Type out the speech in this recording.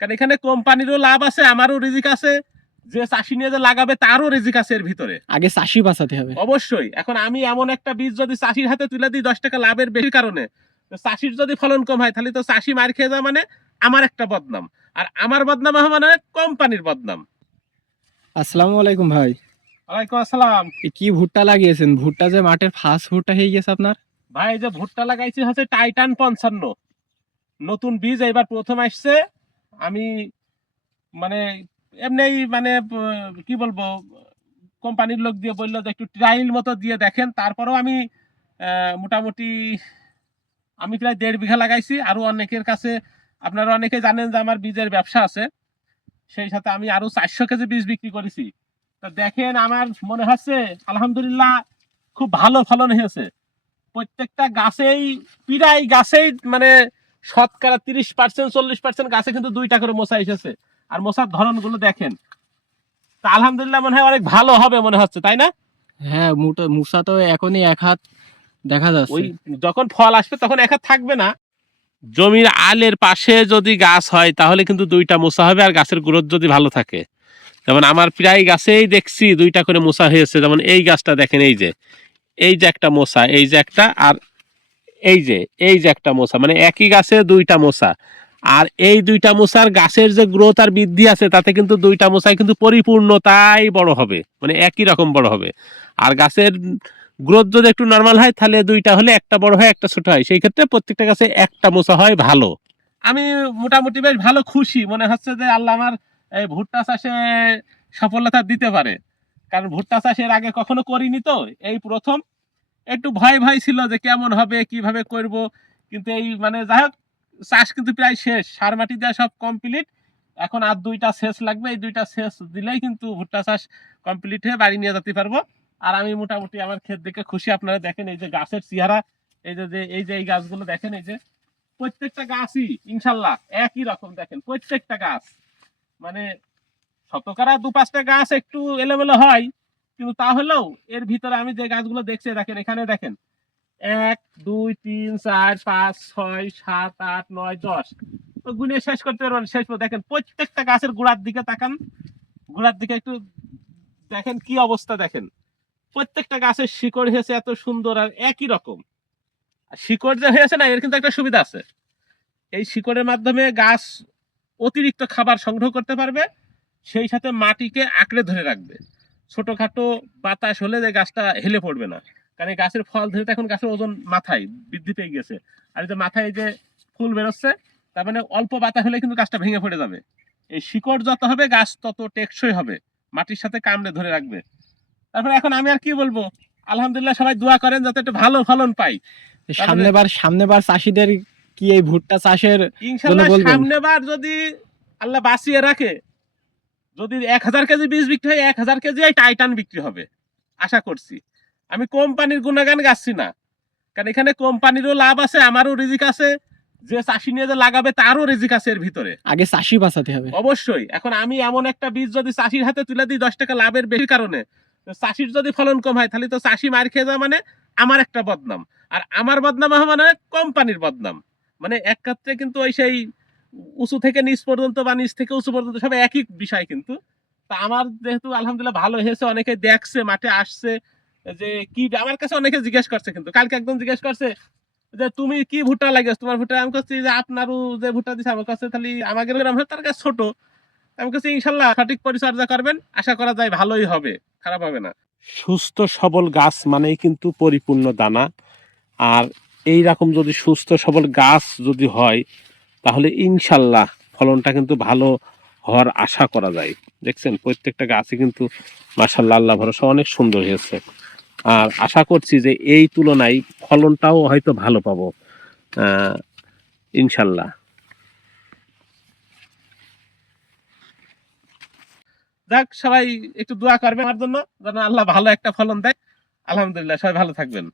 কারণ এখানে কোম্পানিরও লাভ আছে, আমারও রিজিক আছে, যে চাষি নিয়ে যে লাগাবে তারও রিজিক আছে এর ভিতরে। আগে চাষি বাঁচাতে হবে অবশ্যই। এখন আমি এমন একটা বীজ যদি চাষির হাতে তুলে দিই 10 টাকা লাভের বেশি কারণে, তো চাষির যদি ফলন কম হয় তাহলে তো চাষি মার খেয়ে যায়, মানে আমার একটা বদনাম, আর আমার বদনাম হবে মানে কোম্পানির বদনাম। আসসালামু আলাইকুম ভাই। ওয়ালাইকুম আসসালাম। কি ভুট্টা লাগিয়েছেন? ভুট্টা যে মাঠের ফার্স্ট ভুট্টা হয়ে গেছে আপনার। ভাই যে ভুট্টা লাগাইছি হচ্ছে টাইটান 55, নতুন বীজ এবার প্রথম আসছে। আমি মানে এমনি মানে কি বলবো, কোম্পানির লোক দিয়ে বললো যে একটু ট্রায়াল মতো দিয়ে দেখেন। তারপরেও আমি মোটামুটি আমি প্রায় 1.5 বিঘা লাগাইছি। আরো অনেকের কাছে, আপনারা অনেকে জানেন যে আমার বীজের ব্যবসা আছে, সেই সাথে আমি আরো 400 কেজি বীজ বিক্রি করেছি। তো দেখেন আমার মনে হচ্ছে আলহামদুলিল্লাহ খুব ভালো ফলন হয়েছে। প্রত্যেকটা গাছেই প্রায় গাছেই মানে শতকরা 30% 40% গাছে কিন্তু 2টা করে মোচা এসেছে। আর মোচার ধরন গুলো দেখেন, তা আলহামদুলিল্লাহ মনে হয় অনেক ভালো হবে মনে হচ্ছে, তাই না? হ্যাঁ, মুসা তো এখনই এক হাত দেখা যাচ্ছে। ওই যখন ফল আসবে তখন এক হাত থাকবে না। জমির আলের পাশে যদি গাছ হয় তাহলে কিন্তু 2টা মোচা হবে, আর গাছের গ্রোথ যদি ভালো থাকে। যেমন আমার প্রায় গাছেই দেখছি 2টা করে মোচা হয়েছে। যেমন এই গাছটা দেখেন, এই যে একটা মোচা, এই যে একটা, আর এই যে একটা মোচা, মানে একই গাছে 2টা মোচা। আর এই 2টা মোচার গাছের যে গ্রোথ আর বৃদ্ধি আছে তাতে কিন্তু 2টা মোচাই কিন্তু পরিপূর্ণতাই বড় হবে, মানে একই রকম বড় হবে। আর গাছের গ্রোথ যদি একটু নর্মাল হয় তাহলে 2টা হলে একটা বড় হয় একটা ছোট হয়, সেই ক্ষেত্রে প্রত্যেকটা গাছে একটা মোচা হয় ভালো। আমি মোটামুটি বেশ ভালো খুশি, মনে হচ্ছে যে আল্লাহ আমার এই ভুট্টা চাষে সফলতা দিতে পারে। কারণ ভুট্টা চাষের আগে কখনো করিনি, তো এই প্রথম। একটু ভয় ভয় ছিল যে কেমন হবে, কিভাবে করব, কিন্তু এই মানে যাই হোক, চাষ কিন্তু প্রায় শেষ, সার মাটি দেওয়া সব কমপ্লিট। এখন আর 2টা সেচ লাগবে, এই 2টা সেচ দিলেই কিন্তু ভুট্টা চাষ কমপ্লিট হয়ে বাড়ি নিয়ে যেতে পারবো। আর আমি মোটামুটি আমার ক্ষেত দেখে খুশি। আপনারা দেখেন এই যে গাছের চেহারা, এই গাছগুলো দেখেন, এই যে প্রত্যেকটা গাছই ইনশাল্লাহ একই রকম। দেখেন প্রত্যেকটা গাছ, মানে শতকরা 2-5টা গাছ একটু এলোমেলো হয়, কিন্তু তাহলেও এর ভিতরে আমি যে গাছগুলো দেখছি, দেখেন এখানে দেখেন 1 2 3 4 5 6 7 8 9 10, তো গুনে শেষ করতে পারবেন শেষ পর্যন্ত। দেখেন প্রত্যেকটা গাছের গোড়ার দিকে তাকান, গোড়ার দিকে একটু দেখেন কি অবস্থা। দেখেন প্রত্যেকটা গাছের শিকড় হয়েছে এত সুন্দর আর একই রকম। আর শিকড় যে হয়েছে না, এর কিন্তু একটা সুবিধা আছে। এই শিকড়ের মাধ্যমে গাছ অতিরিক্ত খাবার সংগ্রহ করতে পারবে, সেই সাথে মাটিকে আঁকড়ে ধরে রাখবে। ছোটখাটো বাতাস হলে যে গাছটা হেলে পড়বে না, কারণ এই গাছের ফল ধরে এখন গাছের ওজন মাথায় বৃদ্ধি পেয়ে গেছে। আর এই যে মাথায় যে ফুল বেরোচ্ছে, তার মানে অল্প বাতাস হলে কিন্তু গাছটা ভেঙে পড়ে যাবে। এই শিকড় যত হবে গাছ তত টেকসই হবে, মাটির সাথে কামড়ে ধরে রাখবে। তারপরে এখন আমি আর কি বলবো, আলহামদুলিল্লাহ সবাই দোয়া করেন যাতে একটু ভালো ফলন পাই। সামনেবার চাষিদের কি এই ভুট্টা চাষের জন্য ইনশাল্লাহ বলবেন? সামনেবার যদি আল্লাহ বাঁচিয়ে রাখে, যদি 1000 কেজি বীজ বিক্রি হয়, 1000 কেজি টাইটান বিক্রি হবে আশা করছি। আমি কোম্পানির গুণগান গাচ্ছি না, কারণ এখানে কোম্পানিরও লাভ আছে, আমারও রিজিক আছে, যে চাষি নিয়ে যে লাগাবে তারও রিজিক আছে এর ভিতরে। আগে চাষি বাঁচাতে হবে অবশ্যই। এখন আমি এমন একটা বীজ যদি চাষির হাতে তুলে দিই 10 টাকা লাভের বেশি কারণে, তো চাষির যদি ফলন কম হয় তাহলে তো চাষি মার খেয়ে যায়, মানে আমার একটা বদনাম, আর আমার বদনাম হবে মানে কোম্পানির বদনাম। মানে এক ক্ষেত্রে কিন্তু ওই সেই উঁচু থেকে নিচ পর্যন্ত বা নিচ থেকে উঁচু পর্যন্ত সব একই বিষয়। কিন্তু তা আমার যেহেতু আলহামদুলিল্লাহ ভালো হয়েছে, অনেকে দেখছে, মাঠে আসছে, যে কি আমার কাছে অনেকে জিজ্ঞেস করছে, কিন্তু কালকে একদম জিজ্ঞেস করছে যে তুমি কি ভুট্টা লাগিয়েছ, তোমার ভুট্টা। আমি কাছে যে আপনারও যে ভুট্টা দিছে আমার কাছে, তাহলে আমাকে তার কাছে ছোট। আমি কাছে ইনশাল্লাহ সঠিক পরিচর্যা করবেন, আশা করা যায় ভালোই হবে, খারাপ হবে না। সুস্থ সবল গাছ মানেই কিন্তু পরিপূর্ণ দানা। আর এই রকম যদি সুস্থ সবল গাছ যদি হয় তাহলে ইনশাল্লাহ ফলনটা কিন্তু ভালো হওয়ার আশা করা যায়। দেখছেন প্রত্যেকটা গাছই কিন্তু মাশাআল্লাহ আল্লাহ ভরসা অনেক সুন্দর হয়েছে। আর আশা করছি যে এই তুলনায় ফলনটাও হয়তো ভালো পাবো ইনশাল্লাহ। যাক, সবাই একটু দোয়া করবেন আমার জন্য, যেন আল্লাহ ভালো একটা ফলন দেয়। আলহামদুলিল্লাহ, সবাই ভালো থাকবেন।